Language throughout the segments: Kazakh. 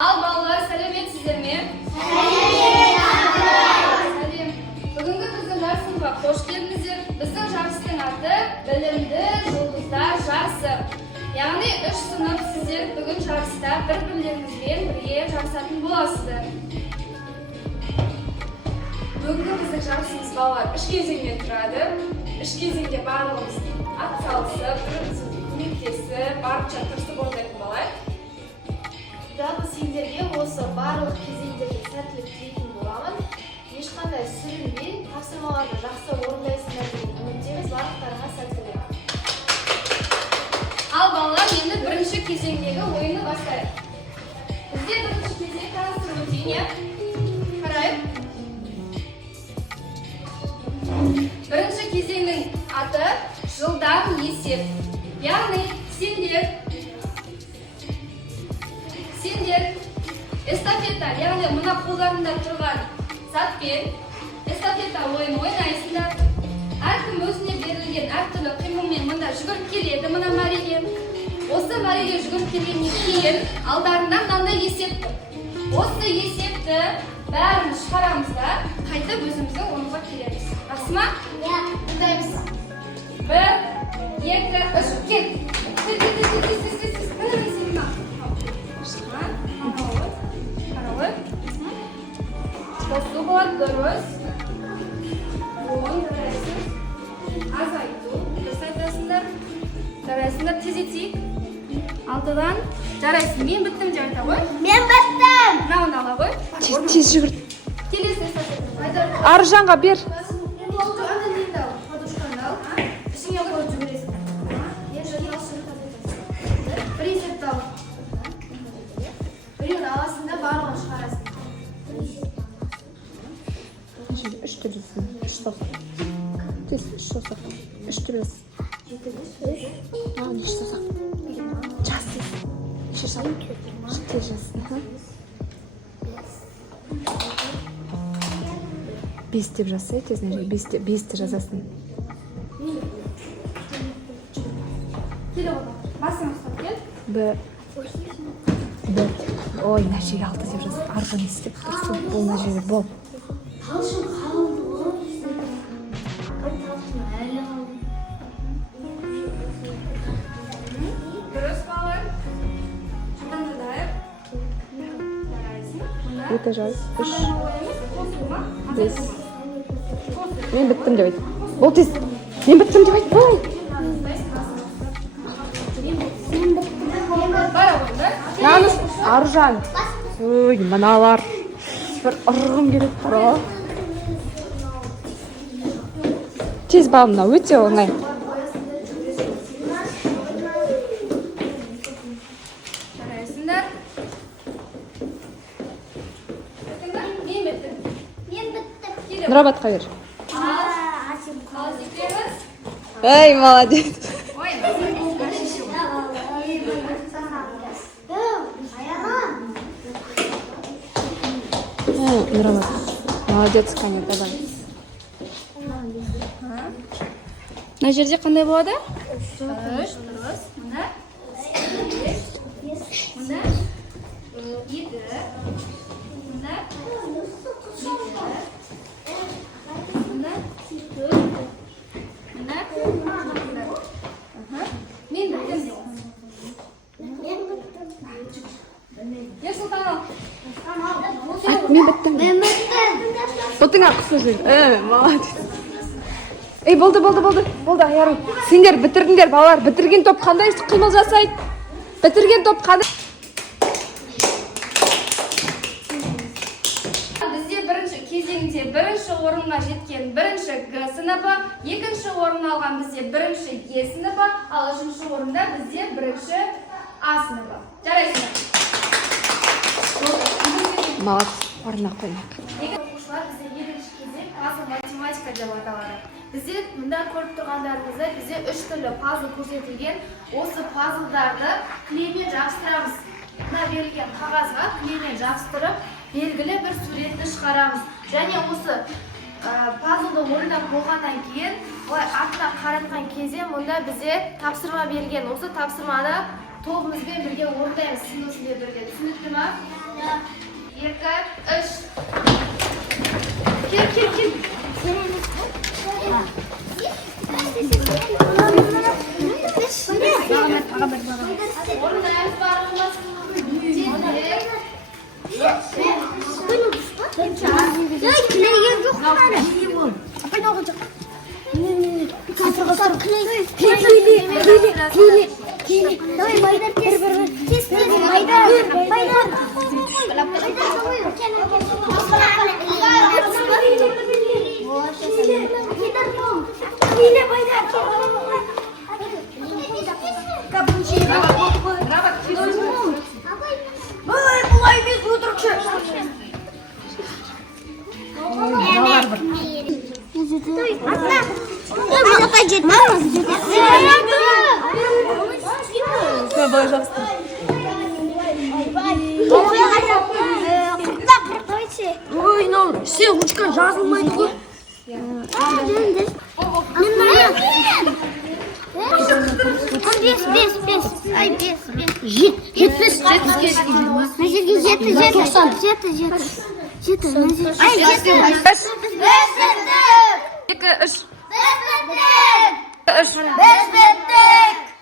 Al ballar, selametsizdер ме? Сәлем. Бүгінгі біздің жарысымызға қош келдіңіздер. Біздің жарыстың аты білімді жұлдыздар жарысы. Яғни 3 сынып сіздер бүгін жарыста бір-бірлеріңізбен бірге жарысатын боласыздар. Бүгінгі біздің жарысымыз балалар 3 кезеңнен тұрады. 3 кезеңде барлығымыз атсалысып, бір-бірімізге көмектесіп, барынша тырысып орындайтын болайық. Жалпы сендерге осы барлық кезеңдерде сәттілік тілейтін боламын. Ешқандай сүрінбей, тапсырмаларды жақсы орындайсыңдар деген үміттеміз. Барлықтарыңа сәттілік. Ал балалар, енді бірінші кезеңдегі ойынды бастайық. Бізде бірінші кезең таныстырып өтейін, иә? Қарайық. Бірінші кезеңнің аты жылдам есеп. Яғни сендер эстафета, яғни мына қолдарында тұрған затпен эстафета ойын ойнайсыңдар. Әркім өзіне берілген әртүрлі қимылмен мында жүгіріп келеді, мына мәреге. Осы мәреге жүгіріп келгеннен кейін алдарында мынандай есеп тұр. Осы есепті бәрін шығарамыз да, қайтып өзіміздің орынға келеміз. Рас ма? Иә, тыңдаймыз. 1, 2, 3, кет. Қосу болады, дұрыс. Оң, жарайсыз. Азайту, дұрыс айтасыңдар. Жарайсыңдар, тез етейік. Алтыдан, жарайсың. Мен біттім деп айта ғой. Мен біттім! Мынауын ала ғой. Тез жүгір. Келесі эстафета. Аржанға бер. Ішіңе қойып жүгіресің. Бір есепті ал. Біреуін аласың да барлығын шығарасың. Үш түрлісін. Үш сосақ. Үш сосақ. Үш түрлісін. Үш сосақ. Жас. Үш сосақ. Тез жазсын. 5 деп жазса, тезінен 5-ті жазасын. Келе ғой. Басыңа ұстап кел. Бір. Ой, мына жерге 6 деп жазсын. Арғы не істеп тұрсын. Бұл мына жерге бол. Талшын қалды ғой. Дұрыс балалар. Шыққандайық. Жарайсың. Өте жаз. 3, Қосу ма? 5. Мен біттім деп айт. Бол тез. Мен біттім деп айт. Бол. Намыс. Аржан. Ой, мыналар. Бір ұрғым келіп тұр. Тез бал, мына өте оңай. Жарайсыңдар. Біттіңдер? Мен біттім. Нұрабатқа бер. Ал зекреміз. Эй, молодец. Ой, Нұрабат. Молодец, Каня, давай. Мына жерде қандай болады? 3, дұрыс. Мында. Мында. 2. Мында. 4. Мында. Мен біттім. Ерсұлтан ал. Айт, мен біттім. Бұтыңа қысы жүр. Молодец. Ей, болды, аяғым. Сендер бітірдіңдер, балалар. Бітірген топ қандай қимыл жасайды? Бітірген топ қандай? Бізде бірінші кезеңде бірінші орынға жеткен бірінші Г сыныбы, екінші орын алған бізде бірінші Е сыныбы, ал үшінші орында бізде бірінші А сыныбы. Жарайсыңдар. Молодец, орнына қоймақ. Оқушылар бізде екінші кезең пазл математика деп аталады. Бізде мында көріп тұрғандарыңызда бізде 3 түрлі пазл көрсетілген. Осы пазлдарды клеймен жабыстырамыз. Мына берілген қағазға клеймен жабыстырып, белгілі бір суретті шығарамыз. Және осы пазлды ойнап болғаннан кейін, артына қаратқан кезде мұнда бізде тапсырма берілген. Осы тапсырманы тобымызбен бірге орындаймыз. Сіз осындай бірге түсінікті ме? Давай, Майдар, Майдар. Ой, ну, все, ручка жазылмайды ғой.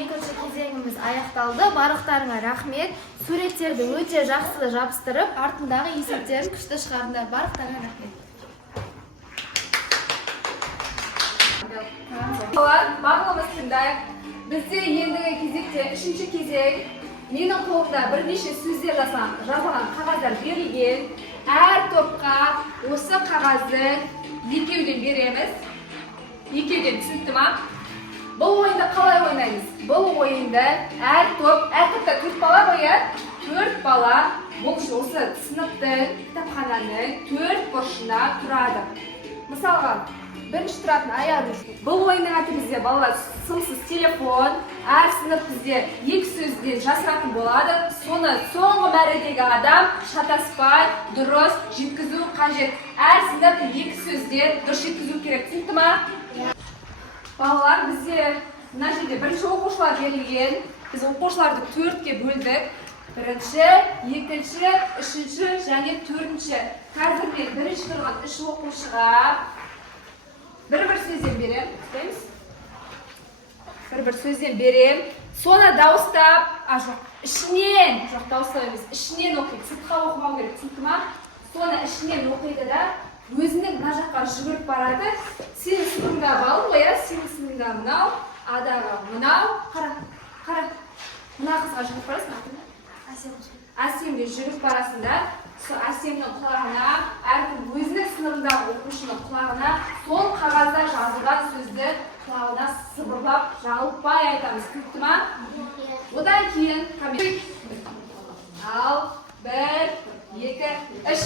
Екінші кезеңіміз аяқталды. Барлықтарыңа рахмет. Суреттерді өте жақсы жабыстырып, артындағы есептерін күшті шығардыңдар. Барлықтарыңа рахмет. Барлығымыз тыңдайық. Бізде ендігі кезекте үшінші кезең. Менің қолымда бірнеше сөздер жазылған қағаздар берілген. Әр топқа осы қағазды екеуден береміз. Екеуден, түсінікті ма? Бұл ойынды қалай ойнаймыз? Бұл ойынды әр топта 4 бала ғой, 4 бала бұл осы сыныптың, кітапхананың 4 бұрышында тұрады. Мысалға, бірінші тұратын аяғы. Бұл ойынның аты бізде балалар сымсыз телефон. Әр сынып бізде 2 сөзден жасыратын болады. Соны соңғы мәредегі адам шатаспай, дұрыс жеткізу қажет. Әр сынып 2 сөзден дұрыс жеткізу керек. Түсінікті ма? Балалар, бізде мына жерде бірінші оқушылар берілген. Біз оқушыларды 4-ке бөлдік. Бірінші, екінші, үшінші және төртінші. Қазір мен бірінші тұрған 3 оқушыға бір-бір сөзден берем. Бір-бір сөзден берем. Соны дауыстап, ішінен, дауыстап емес, ішінен оқиды. Сыртқа оқымау керек, түсінікті ма? Соны ішінен оқиды да, өзінің мына жаққа жүгіріп барады. Сенің сыныңда балы ғой, сенің сыныңда мынау, адағы мынау. Қара. Мына қызға жүгіріп барасың, Әсемге жүгіріп барасың да, Әсемнің құлағына, әркім өзінің сыныбындағы оқушының құлағына сол қағазда жазылған сөзді құлағына сыбырлап, жалпай айтамыз. Түсінікті ма? Одан кейін ал 1, 2, 3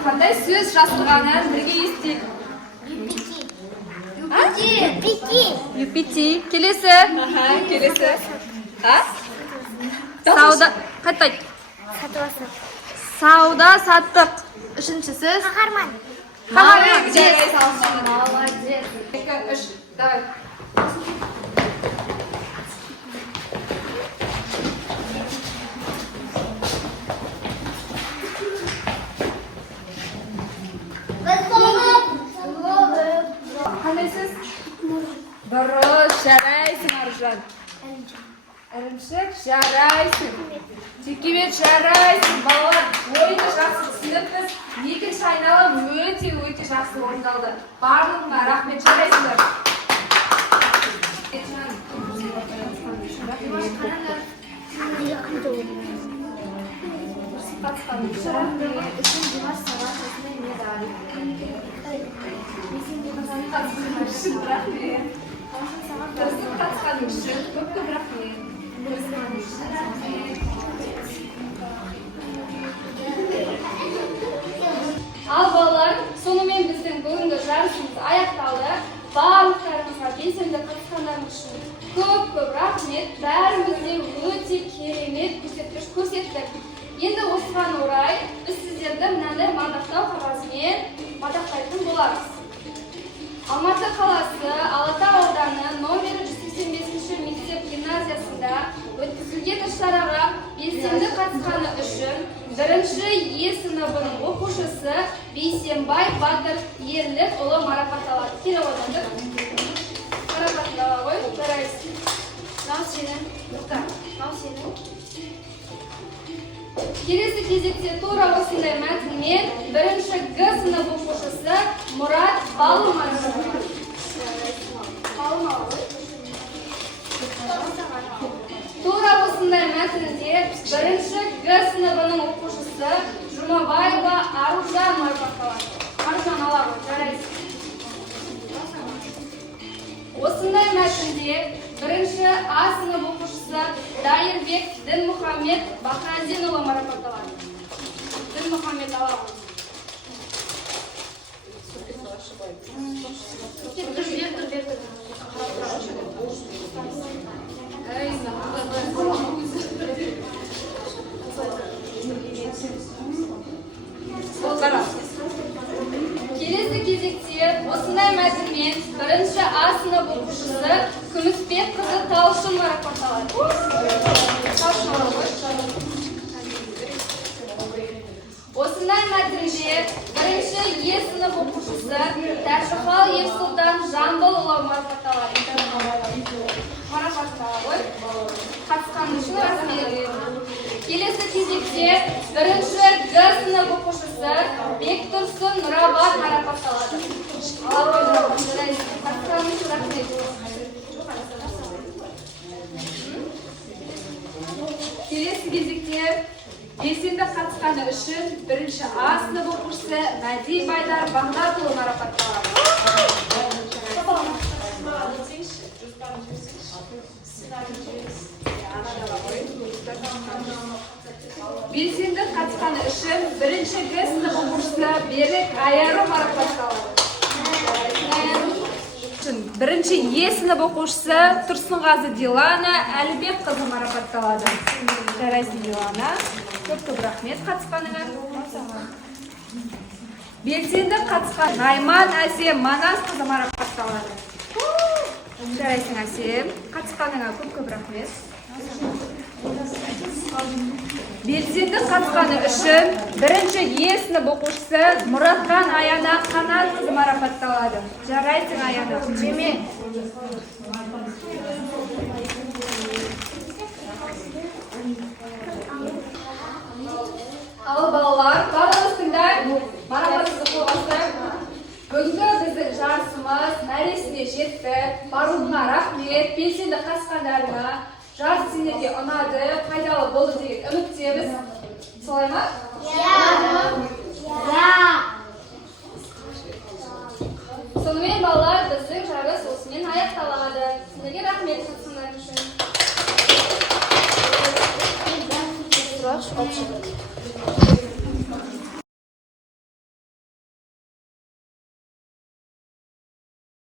Қандай сөз жазылғанын бірге естейік. Юпити. Келесі. Келесі. Сауда. Қайт. Сауда, саттық. Үшінші сөз. Қаһарман. Молодец. Молодец. 2, 3. Давай. Қандай сөз? Бұрыс, жарайсың, Аржан. Ірімшік, жарайсың. Текемет, жарайсың. Балалар, ойынды жақсы түсініппіз. Екінші айналым өте жақсы орындалды. Барлығыңа рахмет, жарайсыңдар. Ал балалар, сонымен біздің бүгінгі жарысымыз аяқталды. Барлықтарыңызға белсенді қатысқандарыңыз үшін көп рахмет. Бәрімізде өте керемет көрсеткіш көрсеттік. Енді осыған орай біз сіздерді мынандай мадақтау қағазымен мадақтайтын боламыз. Алматы қаласы Алатау ауданы номері 185 мектеп гимназиясында өткізілген іс-шараға белсенді қатысқаны үшін бірінші Е сыныбының оқушылары оқушысы Бейсенбай Батыр Ерлік ұлы марапатталады. Келе отырды. Марапаттала ғой, жарайсың. Мынау сенің. Мынау сенің. Келесі кезекте тура осындай мәтінмен бірінші Г сынып оқушысы Мұрат Балу марапатталады. Тура осындай мәтінде бірінші Г сыныбының оқушысы Жұмабаева Аружан марапатталады. Аружан ала ғой, жарайсың. Осындай мәтінде бірінші А сынып оқушысы Дайырбек Дінмұхаммед Бахразинұлы марапатталады. Дінмұхаммед ала ғой. Келесі кезекте осындай мәтінмен бірінші А сынып оқушысы Күмісбек қызы Талшын марапатталады. Осындай мәтінде бірінші Е сынып оқушысы Тәшіхал Евсұлтан Жамбылұлы марапатталады. Қатысқаны үшін рахмет. Келесі кезекте бірінші Г сынып оқушысы Бектұрсын Нұрабат марапатталады. Қатысқаны үшін рахмет. Келесі кезекте белсенді қатысқаны үшін бірінші А сынып оқушысы Мәди Байдар Бағдатұлы марапатталады. Белсенді қатысқаны үшін бірінші Г сынып оқушысы Берік Аяру марапатталады. Бірінші Е сынып оқушысы Тұрсынғазы Дилана Әлібек қызы марапатталады. Жарайсың Дилана. Көп рахмет қатысқаныңа. Белсенді қатысқан Найман Әсем Манас қызы марапатталады. Жарайсың Әсем. Қатысқаныңа көп рахмет. Белсенді қатысқаны үшін бірінші Е сынып оқушысы Мұратхан Аяна Қанат қызы марапатталады. Жарайсың Аяна. Жеме. Ал балалар, барлығыз тыңдар, марапатыңызды қолдаңыздар. Бүгінгі біздің жарысымыз мәресіне жетті. Барлығына рахмет, белсенді қатысқандарыңа. Жарыс сендерге ұнады, пайдалы болды деген үміттеміз. Солай ма? Сонымен балалар, біздің жарыс осымен аяқталады. Сендерге рахмет қатысқандарың үшін.